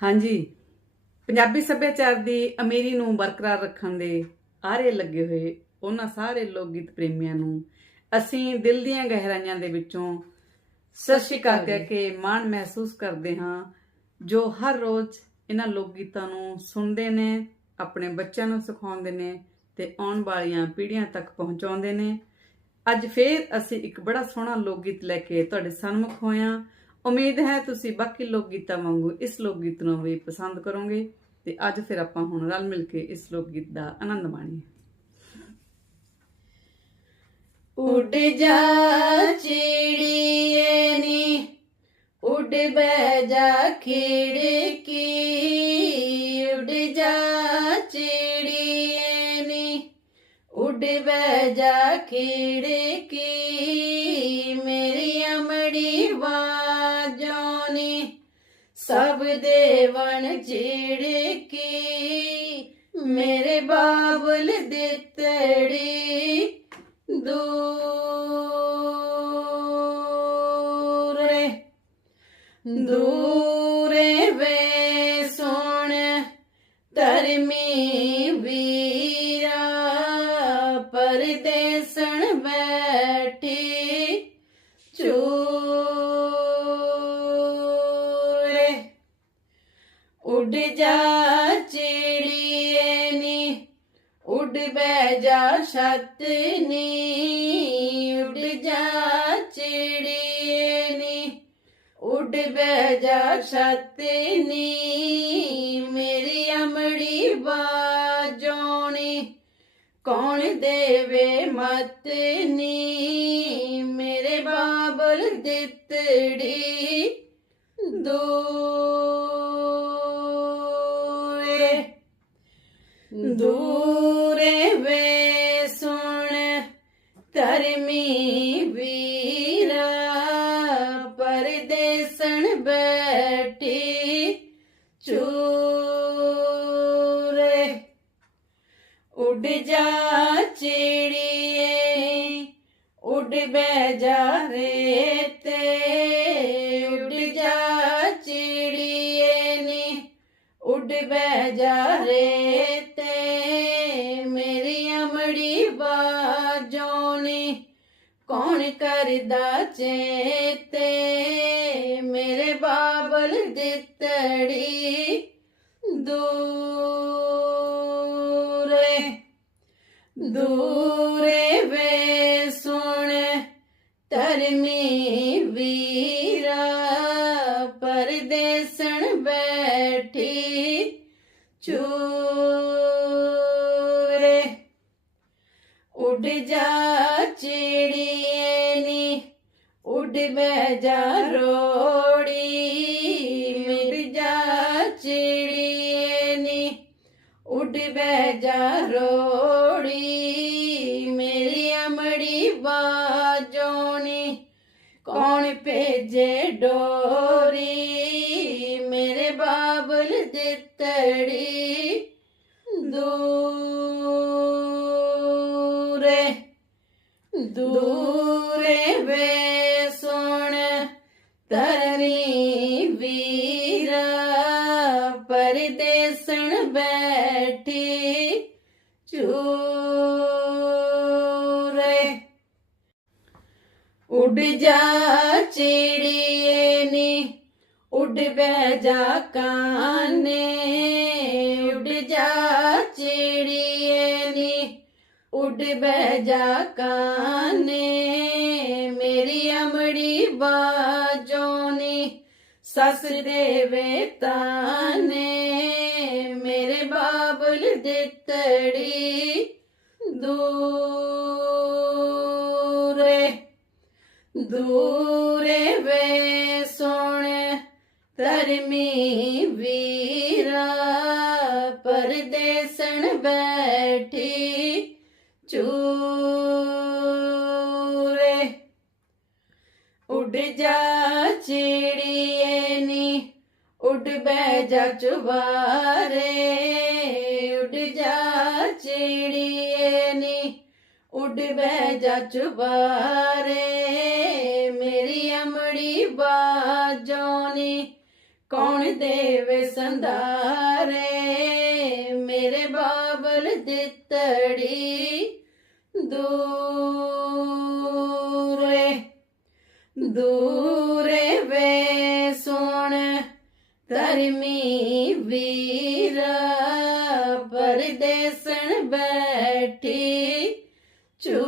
ਹਾਂਜੀ। ਪੰਜਾਬੀ ਸੱਭਿਆਚਾਰ ਦੀ ਅਮੀਰੀ ਨੂੰ ਬਰਕਰਾਰ ਰੱਖਣ ਦੇ ਆਰੇ ਲੱਗੇ ਹੋਏ ਉਹਨਾਂ ਸਾਰੇ ਲੋਕ ਗੀਤ ਪ੍ਰੇਮੀਆਂ ਨੂੰ ਅਸੀਂ ਦਿਲ ਦੀਆਂ ਗਹਿਰਾਈਆਂ ਦੇ ਵਿੱਚੋਂ ਸਤਿ ਸ਼੍ਰੀ ਅਕਾਲ ਕਹਿ ਕੇ ਮਾਣ ਮਹਿਸੂਸ ਕਰਦੇ ਹਾਂ ਜੋ ਹਰ ਰੋਜ਼ ਇਹਨਾਂ ਲੋਕ ਗੀਤਾਂ ਨੂੰ ਸੁਣਦੇ ਨੇ ਆਪਣੇ ਬੱਚਿਆਂ ਨੂੰ ਸਿਖਾਉਂਦੇ ਨੇ ਤੇ ਆਉਣ ਵਾਲੀਆਂ ਪੀੜ੍ਹੀਆਂ ਤੱਕ ਪਹੁੰਚਾਉਂਦੇ ਨੇ। ਅੱਜ ਫੇਰ ਅਸੀਂ ਇੱਕ ਬੜਾ ਸੋਹਣਾ ਲੋਕ ਗੀਤ ਲੈ ਕੇ ਤੁਹਾਡੇ ਸਾਹਮਣੇ ਹੋਇਆ ਉਮੀਦ ਹੈ ਤੁਸੀਂ ਬਾਕੀ ਲੋਕ ਗੀਤਾਂ ਵਾਂਗੂ ਇਸ ਲੋਕ ਗੀਤ ਨੂੰ ਵੀ ਪਸੰਦ ਕਰੋਗੇ ਤੇ ਅੱਜ ਫਿਰ ਆਪਾਂ ਹੁਣ ਰਲ ਮਿਲ ਕੇ ਇਸ ਲੋਕ ਗੀਤ ਦਾ ਆਨੰਦ ਮਾਣੀਏ। ਉੱਡ ਜਾ ਚਿੜੀਏ ਨੀ, ਉੱਡ ਬਹਿ ਜਾ ਖਿੜਕੀ, ਉੱਡ ਜਾ ਚਿੜੀਏ ਨੀ, ਉੱਡ ਬਹਿ ਜਾ ਖਿੜਕੀ ਮੇਰੀ ਅਮੜੀ ਬਾਜੋਂ ਸਭ ਦੇਵਨ ਚਿੜਕੀ ਮੇਰੇ ਬਾਬਲ ਦਿੱਤੜੀ ਦੂਰੇ। ਦੂਰੇ ਵੇ ਸੁਣ ਧਰਮੀ ਵੀਰਾ ਪਰਦੇਸਣ ਬੈਠੀ ਜਾ ਚਿੜੀਏ ਨੀ, ਉੱਡ ਬਹਿ ਜਾ ਛੱਤ ਨੀ, ਉੱਡ ਜਾ ਚਿੜੀਏ ਨੀ, ਉੱਡ ਬਹਿ ਜਾ ਛੱਤ ਨੀ, ਮੇਰੀ ਅਮੜੀ ਬਾਜੋਣੀ, ਕੌਣ ਦੇਵੇ ਮਤ ਨੀ, ਮੇਰੇ ਬਾਬਲ ਦਿੱਤੜੀ ਦੋ। ਦੂਰੇ। ਵੇ ਸੁਣ ਧਰਮੀ ਵੀਰਾ, ਪਰਦੇਸਣ ਬੈਠੀ ਚੂਰੇ। ਉੱਡ ਜਾ ਚਿੜੀਏ, ਉੱਡ ਬਹਿ ਜਾ ਰੇ ਤੇ ਉੱਡ ਜਾ ਉੱਡ ਬਹਿ ਜਾ ਰੇ ਤੇ ਮੇਰੀ ਅਮੜੀ ਬਾਜੋਂ ਨੀ ਕੌਣ ਕਰਦਾ ਚੇਤੇ? ਮੇਰੇ ਬਾਬਲ ਦਿੱਤੜੀ ਦੂਰੇ ਦੂਰੇ ਵੇ ਸੁਣ, ਧਰਮੀ ਵੀ ਉੱਡ ਜਾ ਚਿੜੀਏ ਨੀ। ਉੱਡ ਬਹਿ ਜਾ ਰੋੜੀ। ਮਿਟ ਜਾ ਚਿੜੀਏ ਨੀ। ਉੱਡ ਬਹਿ ਜਾ ਰੋੜੀ। ਮੇਰੀ ਅਮੜੀ ਬਾਜੋਣੀ ਕੌਣ ਭੇਜੇ ਡੋਰੀ? ਮੇਰੇ ਬਾਬਲ ਦਿੱਤੜੀ ਦੂਰੇ ਦੂਰੇ ਵੇ ਸੁਣ ਤਰਨੀ ਵੀਰਾ, ਪਰਦੇਸਣ ਬੈਠੀ ਚੂਰੇ। ਉੱਡ ਜਾ ਚਿੜੀਏ ਨੀ, ਉੱਡ ਬਹਿ ਜਾ ਕਾਨੇ, ਉੱਡ ਜਾ ਚਿੜੀਏ ਉੱਡ ਬਹਿ ਜਾ ਕਾਨੇ, ਮੇਰੀ ਅਮੜੀ ਬਾਜੋਂ ਨੀ ਸੱਸ ਦੇਵੇ ਤਾਨੇ, ਮੇਰੇ ਬਾਬਲ ਦਿੱਤੜੀ ਦੂਰੇ ਦੂਰੇ ਵੇ ਸੁਣ ਧਰਮੀ ਵੀਰਾ, ਪਰਦੇਸਣ ਬੈਠੀ ਚੂਰੇ। ਉੱਡ ਜਾ ਚਿੜੀਏ ਨੀ, ਉੱਡ ਬਹਿ ਜਾ ਚੁਬਾਰੇ। ਉੱਡ ਜਾ ਚਿੜੀਏ ਨੀ, ਉੱਡ ਬਹਿ ਜਾ ਚੁਬਾਰੇ। ਮੇਰੀ ਅਮੜੀ ਬਾਜੋਂ ਨੀ ਕੌਣ ਦੇਵੇ ਸੰਧਾਰੇ? ਮੇਰੇ ਬਾਬਲ ਦਿੱਤੜੀ ਦੂਰੇ ਦੂਰੇ ਵੇ ਸੁਣ ਧਰਮੀ ਵੀਰਾ, ਪਰਦੇਸਣ ਬੈਠੀ ਚੂ